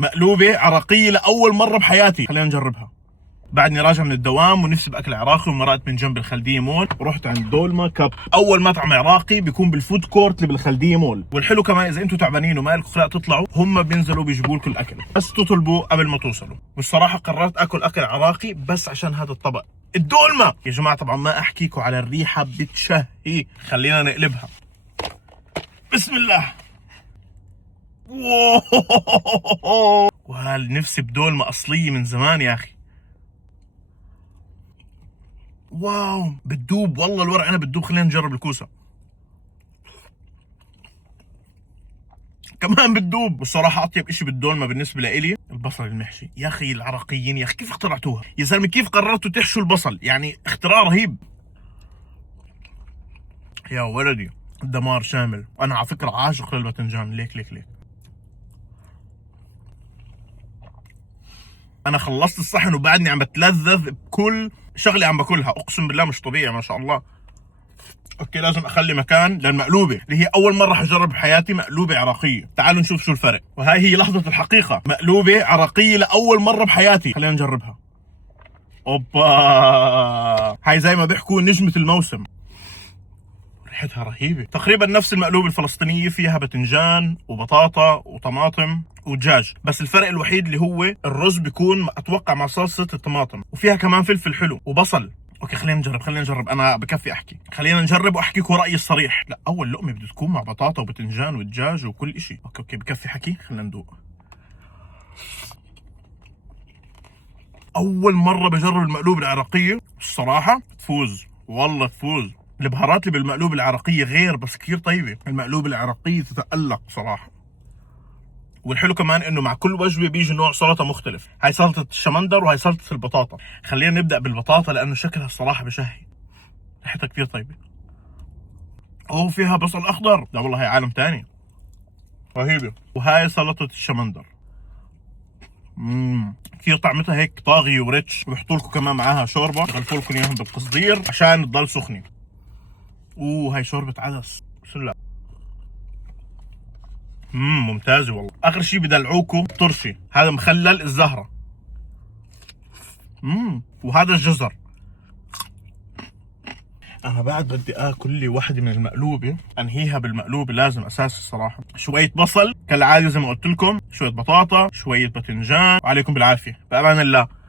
مقلوبة عراقية لأول مرة بحياتي، خلينا نجربها. بعدني راجع من الدوام ونفسي باكل عراقي، ومرقت من جنب الخلديه مول ورحت عند دولما كاب، اول مطعم عراقي بيكون بالفود كورت اللي بالخلديه مول. والحلو كمان اذا انتم تعبانين وما لكم خلق تطلعوا، هم بينزلوا بيجيبوا لكم الاكل بس تطلبوا قبل ما توصلوا. والصراحه قررت اكل اكل عراقي بس عشان هذا الطبق الدولما يا جماعه. طبعا ما احكيكم على الريحه بتشهي، خلينا نقلبها. بسم الله. وهالنفسي بدولما اصليه من زمان يا اخي. واو بتدوب والله، الورق عنب بتدوب. خلينا نجرب الكوسه كمان بتدوب. والصراحه اطيب اشي بالدولمه بالنسبه لإلي البصل المحشي. يا اخي العراقيين يا اخي كيف اخترعتوها يا زلمه؟ كيف قررتوا تحشوا البصل؟ يعني اختراع رهيب يا ولدي. دمار شامل. انا على فكره عاشق للباذنجان. ليك ليك ليك. انا خلصت الصحن وبعدني عم بتلذذ بكل شغله عم باكلها، اقسم بالله مش طبيعي ما شاء الله. اوكي لازم اخلي مكان للمقلوبه اللي هي اول مره حجرب بحياتي مقلوبه عراقيه. تعالوا نشوف شو الفرق. وهاي هي لحظه الحقيقه، مقلوبه عراقيه لاول مره بحياتي. خلينا نجربها. اوبا، هاي زي ما بيحكوا نجمه الموسم. ريحتها رهيبه، تقريبا نفس المقلوبه الفلسطينيه، فيها باذنجان وبطاطا وطماطم ودجاج، بس الفرق الوحيد اللي هو الرز بيكون اتوقع مع صلصه الطماطم، وفيها كمان فلفل حلو وبصل. اوكي خلينا نجرب. انا بكفي احكي، خلينا نجرب واحكيكم رايي الصريح. لا اول لقمه بده تكون مع بطاطا وبتنجان ودجاج وكل اشي. اوكي بكفي حكي، خلينا ندوق. اول مره بجرب المقلوبه العراقيه، الصراحه تفوز والله تفوز. البهارات اللي بالمقلوبه العراقيه غير، بس كثير طيبه. المقلوبه العراقيه تتألق صراحه. والحلو كمان انه مع كل وجبه بيجي نوع سلطه مختلف. هاي سلطه الشمندر وهي سلطه البطاطا. خلينا نبدا بالبطاطا لانه شكلها الصراحه بشهي، ريحتها كثير طيبه. اوه فيها بصل اخضر، لا والله هي عالم ثاني، رهيبه. وهاي سلطه الشمندر. كثير طعمتها هيك طاغيه وريتش. بحطوا لكم كمان معاها شوربه، بغلفوا لكم اياهم بالقصدير عشان تضل سخنه. اوه هاي شوربه عدس، بسم الله. ممتازه والله. اخر شيء بدلعوكم طرشي، هذا مخلل الزهره. وهذا الجزر. انا بعد بدي اكل لي وحده من المقلوبه، انهيها بالمقلوبه لازم اساسي الصراحه. شويه بصل كالعاده زي ما قلت لكم، شويه بطاطا، شويه باذنجان، وعليكم بالعافيه. بامان الله.